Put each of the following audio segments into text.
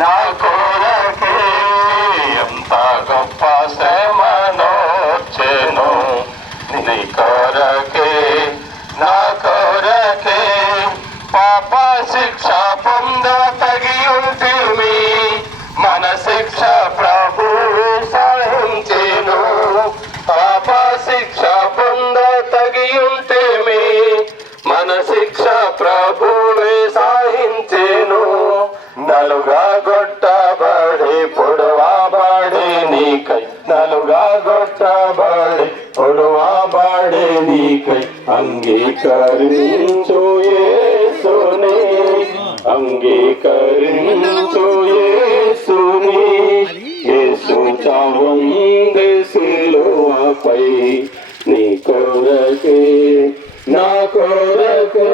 నా కొరకే ఎంత గొప్ప శ్రమనొచ్చెను, నీ కొరకే నా కొరకే పాప శిక్ష పొంద తగి ఉంటిమి, మన శిక్ష ప్రభువు సహించెను. పాప శిక్ష పొంద తగి ఉంటిమి, మన శిక్ష ప్రభువే సహించెను. నలుగా గొట్టబడి పొడవబడి నీకై, నలుగా గొట్టబడి పొడవబడి నీకై అంగీకరించు యేసుని, అంగీకరించు యేసుని. యేసు చావుంది సిలువపై నీ కొరకే నా కొరకే.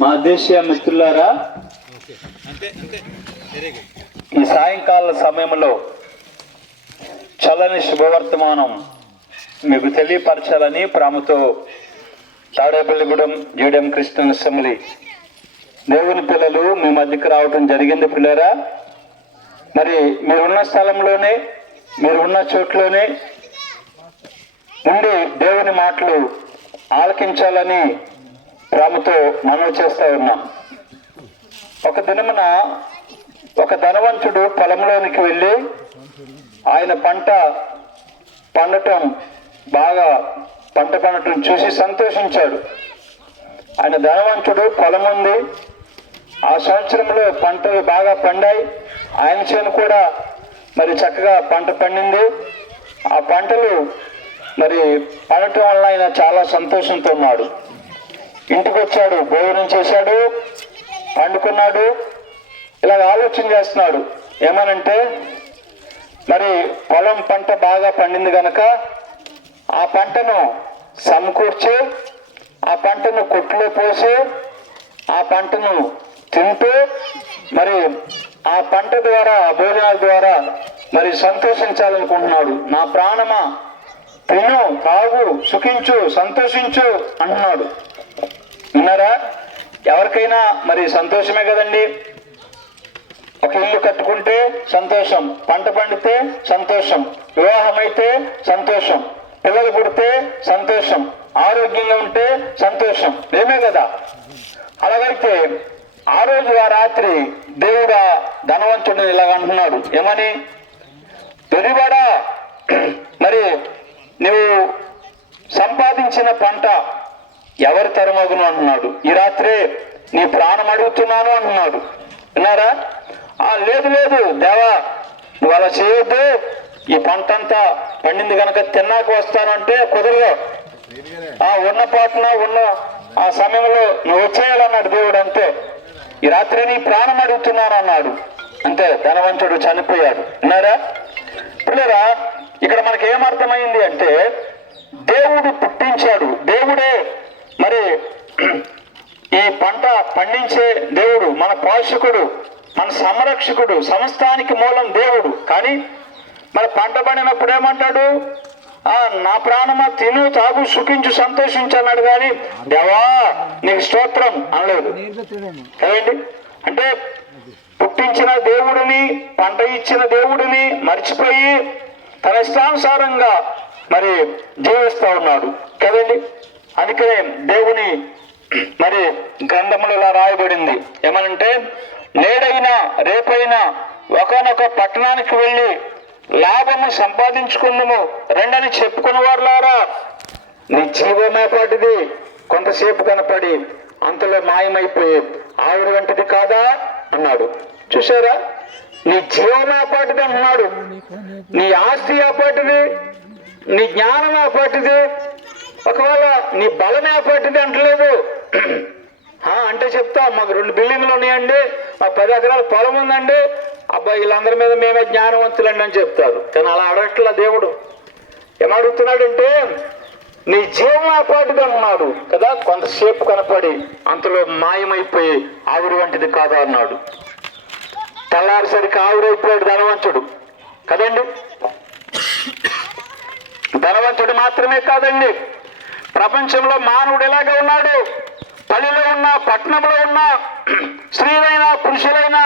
మా దేశీయ మిత్రులారా, ఈ సాయంకాల సమయంలో చల్లని శుభవర్తమానం మీకు తెలియపరచాలని ప్రేమతో తాడేపల్లిగూడెం జీడిఎం క్రిస్టియన్ అసెంబ్లీ దేవుని పిల్లలు మీ మధ్యకి రావటం జరిగింది. పిల్లరా, మరి మీరున్న స్థలంలోనే, మీరున్న చోట్లోనే ఉండి దేవుని మాటలు ఆలకించాలని ప్రేమతో మనవి చేస్తూ ఉన్నాం. ఒక దినమున ఒక ధనవంతుడు పొలంలోనికి వెళ్ళి ఆయన పంట పండటం చూసి సంతోషించాడు. ఆయన ధనవంతుడు, పొలం ఉంది, ఆ సంవత్సరంలో పంటలు బాగా పండాయి. ఆయన చేను కూడా మరి చక్కగా పంట పండింది. ఆ పంటలు మరి పండటం వల్ల ఆయన చాలా సంతోషంతో ఉన్నాడు. ఇంటికి వచ్చాడు, భోజనం చేశాడు, పండుకున్నాడు. ఇలాగ ఆలోచన చేస్తున్నాడు. ఏమనంటే, మరి పొలం పంట బాగా పండింది కనుక ఆ పంటను సమకూర్చి, ఆ పంటను కొట్టులో పోసి, ఆ పంటను తింటూ, మరి ఆ పంట ద్వారా, భోజనాల ద్వారా మరి సంతోషించాలనుకుంటున్నాడు. నా ప్రాణమా తిను, తాగు, సుఖించు, సంతోషించు అంటున్నాడు. విన్నారా? ఎవరికైనా మరి సంతోషమే కదండి. ఒక ఇల్లు కట్టుకుంటే సంతోషం, పంట పండితే సంతోషం, వివాహం అయితే సంతోషం, పిల్లలు పుడితే సంతోషం, ఆరోగ్యంగా ఉంటే సంతోషం, ఏమే కదా. అలాగైతే ఆ రోజు ఆ రాత్రి దేవుడు ఆ ధనవంతుడిని ఇలాగ అంటున్నాడు. ఏమని? పెరిబడా, మరి నువ్వు సంపాదించిన పంట ఎవరి తరమగును అంటున్నాడు. ఈ రాత్రే నీ ప్రాణం అడుగుతున్నాను అంటున్నాడు. విన్నారా? లేదు లేదు దేవా, నువ్వు అలా చేయొద్దు, ఈ పంట అంతా పండింది కనుక తిన్నాక వస్తాను అంటే కుదరదు. ఉన్న పాటన ఉన్న ఆ సమయంలో నువ్వు వచ్చేయాలన్నాడు దేవుడు. అంతే, ఈ రాత్రి నీ ప్రాణం అడుగుతున్నాను అన్నాడు. అంతే, ధనవంతుడు చనిపోయాడు. విన్నారా పిల్లరా? ఇక్కడ మనకి ఏమర్థమైంది అంటే, దేవుడు పుట్టించాడు, దేవుడే మరి ఈ పంట పండించే దేవుడు, మన పోషకుడు, మన సంరక్షకుడు, సమస్తానికి మూలం దేవుడు. కానీ మరి పంట పండినప్పుడు ఏమంటాడు? నా ప్రాణమా తిను, తాగు, సుఖించు, సంతోషించన్నాడు. కానీ దేవా నీకు స్తోత్రం అనలేదు. ఏమండి అంటే, పుట్టించిన దేవుడిని, పంట ఇచ్చిన దేవుడిని మర్చిపోయి తన ఇష్టానుసారంగా మరి జీవిస్తూ ఉన్నాడు కదండి. అందుకనే దేవుని మరి గ్రంథములు ఇలా రాయబడింది. ఏమనంటే, నేడైనా రేపైనా ఒకనొక పట్టణానికి వెళ్ళి లాభము సంపాదించుకుందాము రెండని చెప్పుకున్న వారులారా, నీ జీవమేపాటిది కొంతసేపు కనపడి అంతలో మాయమైపోయి ఆవిడ వంటిది కాదా అన్నాడు. చూసారా? నీ జీవమేపాటిది అంటున్నాడు. నీ ఆస్తి ఏపాటిది, నీ జ్ఞానం ఏపాటిది, ఒకవేళ నీ బలం ఏపాటిది అంటలేదు. అంటే చెప్తా, మాకు 2 బిల్డింగ్లు ఉన్నాయండి, మా 10 ఎకరాల పొలం ఉందండి, అబ్బాయి వీళ్ళందరి మీద మేమే జ్ఞానవంతులండి అని చెప్తారు. కానీ అలా అడగట్లా దేవుడు. ఏమడుగుతున్నాడంటే, నీ జీవం ఏపాటిది అన్నాడు కదా, కొంతసేపు కనపడి అంతలో మాయమైపోయి ఆవిరి వంటిది కాదా అన్నాడు. తెల్లారిసరికి ఆవిరైపోయాడు ధనవంతుడు కదండి. ధనవంతుడు మాత్రమే కాదండి, ప్రపంచంలో మానవుడు ఎలాగే ఉన్నాడు, పల్లెలో ఉన్నా పట్టణంలో ఉన్నా స్త్రీలైనా పురుషులైనా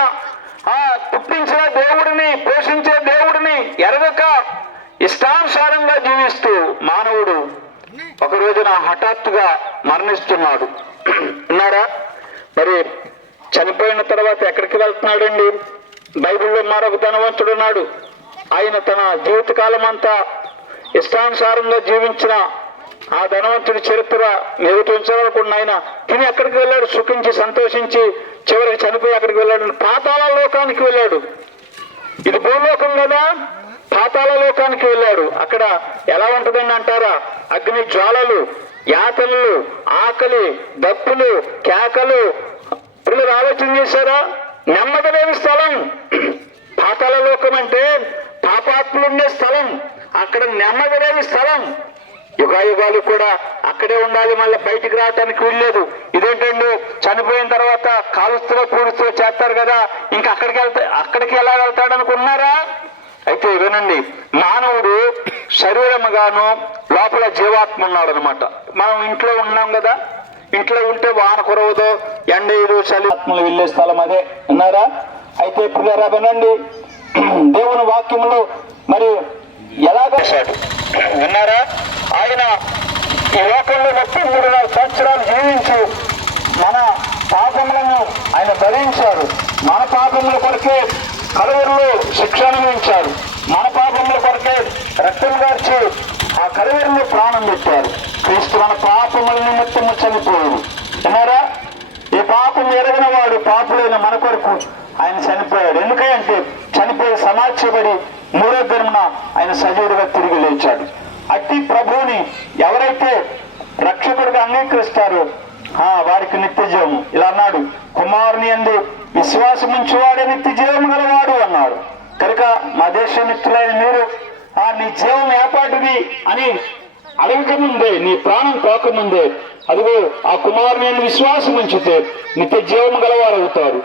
పుట్టించిన దేవుడిని పోషించే దేవుడిని ఎరగక ఇష్టానుసారంగా జీవిస్తూ మానవుడు ఒక రోజున హఠాత్తుగా మరణిస్తున్నాడు. ఉన్నారా? మరి చనిపోయిన తర్వాత ఎక్కడికి వెళ్తున్నాడండి? బైబిల్లో మరొక ధనవంతుడు ఉన్నాడు. ఆయన తన జీవితకాలం అంతా ఇష్టానుసారంగా జీవించిన ఆ ధనవంతుడి చరిత్ర ఎదుటి ఉంచాలనుకున్న ఆయన తిని ఎక్కడికి వెళ్ళాడు? సుఖించి సంతోషించి చివరికి చనిపోయి ఎక్కడికి వెళ్ళాడు? పాతాళ లోకానికి వెళ్ళాడు. ఇది భూలోకం కదా, పాతాళ లోకానికి వెళ్ళాడు. అక్కడ ఎలా ఉంటుందని అంటారా? అగ్ని జ్వాలలు, యాతనలు, ఆకలి, దప్పులు, కేకలు. పిల్లలు ఆలోచన చేశారా? నెమ్మది లేని స్థలం పాతాళ లోకం అంటే పాపాత్ములు ఉండే స్థలం. అక్కడ నెమ్మది లేని స్థలం. యుగాయుగాలు కూడా అక్కడే ఉండాలి, మళ్ళీ బయటికి రావటానికి వీల్లేదు. ఇదేంటండి, చనిపోయిన తర్వాత కాలుస్తూ పూడుస్తూ చేస్తారు కదా, ఇంకా అక్కడికి ఎలా వెళ్తాడు అనుకున్నారా? అయితే వినండి, మానవుడు శరీరముగాను లోపల జీవాత్మ ఉన్నాడు అనమాట. మనం ఇంట్లో ఉన్నాం కదా, ఇంట్లో ఉంటే వాన కురవదో ఎండేరు చలి ఆత్మలు వెళ్ళే స్థలం అదే. ఉన్నారా? అయితే ఇప్పుడు వినండి, దేవుని వాక్యములో మరి ఎలాగేశాడు విన్నారా? ఆయన ఈ లోకంలో 33 సంవత్సరాలు జీవించి మన పాపములను ఆయన భరించారు. మన పాపముల కొరకే కలువరిలో శిక్ష అనుభవించారు. మన పాపముల కొరకే రక్తం గార్చి ఆ కలువరిలో ప్రాణం పెట్టారు. క్రీస్తు మన పాపముల నిమిత్తము చనిపోయాడు. విన్నారా? ఈ పాపం ఎరగిన వాడు పాపులైన మన కొరకు ఆయన చనిపోయాడు. ఎందుకంటే చనిపోయి సమాధ్యపడి 3వ దినమున ఆయన సజీవుడిగా తిరిగి లేచాడు. అట్టి ప్రభువుని ఎవరైతే రక్షకుడిగా అంగీకరిస్తారో వారికి నిత్య జీవము. ఇలా అన్నాడు, కుమారుని యందు విశ్వాసం ఉంచువాడే నిత్య జీవము గలవాడు అన్నాడు. కనుక మా దేశ మిత్రులైన మీరు నీ జీవం ఏపాటిది అని అడగకముందే, నీ ప్రాణం పోకముందే అదిగో ఆ కుమారుని యందు విశ్వాసం ఉంచితే నిత్య జీవము గలవారు అవుతారు.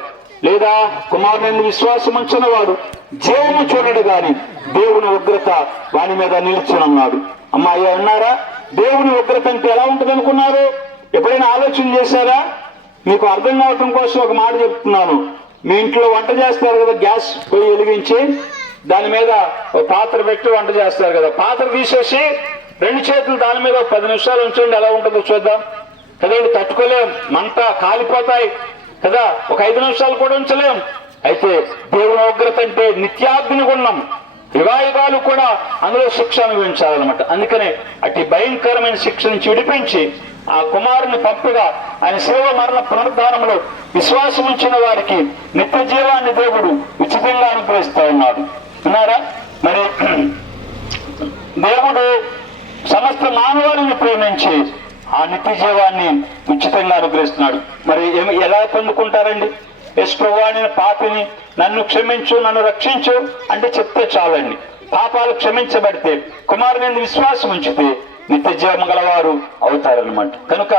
లేదా కుమారుని విశ్వాసం ఉంచిన వాడు జీవము చూడడు గాని దేవుని ఉగ్రత వాని మీద నిలిచినన్నాడు. అమ్మాయి అన్నారా? దేవుని ఉగ్రత అంటే ఎలా ఉంటుంది అనుకున్నారు? ఎప్పుడైనా ఆలోచన చేశారా? మీకు అర్థం కావటం కోసం ఒక మాట చెప్తున్నాను. మీ ఇంట్లో వంట చేస్తారు కదా, గ్యాస్ పొయ్యి వెలిగించి దాని మీద ఒక పాత్ర పెట్టి వంట చేస్తారు కదా, పాత్ర తీసేసి 2 చేతులు దాని మీద 10 నిమిషాలు ఉంచండి, ఎలా ఉంటుందో చూద్దాం కదండి. తట్టుకోలేం, మంట కాలిపోతాయి కదా, ఒక 5 నిమిషాలు కూడా ఉంచలేం. అయితే దేవుని ఉగ్రత అంటే నిత్యాగ్ని గుణం, యుగాయుగాలు కూడా అందులో శిక్ష అనుభవించాలన్నమాట. అందుకనే అతి భయంకరమైన శిక్ష నుంచి విడిపించి ఆ కుమారుని పంపగా ఆయన శిలువ మరణ పునరుద్ధానంలో విశ్వాసం ఉంచిన వారికి నిత్య జీవాన్ని దేవుడు ఉచితంగా అనుగ్రహిస్తూ ఉన్నాడు. విన్నారా? మరి దేవుడు సమస్త మానవాళిని ప్రేమించి ఆ నిత్య జీవాన్ని ఉచితంగా అనుగ్రహిస్తున్నాడు. మరి ఎలా పొందుకుంటారండి? యేసు ప్రభువా, నేను పాపిని, నన్ను క్షమించు, నన్ను రక్షించు అంటే చెప్తే చాలండి. పాపాలు క్షమించబడితే కుమారుని విశ్వాసం ఉంచితే నిత్య జీవము గలవారు అవుతారన్నమాట. కనుక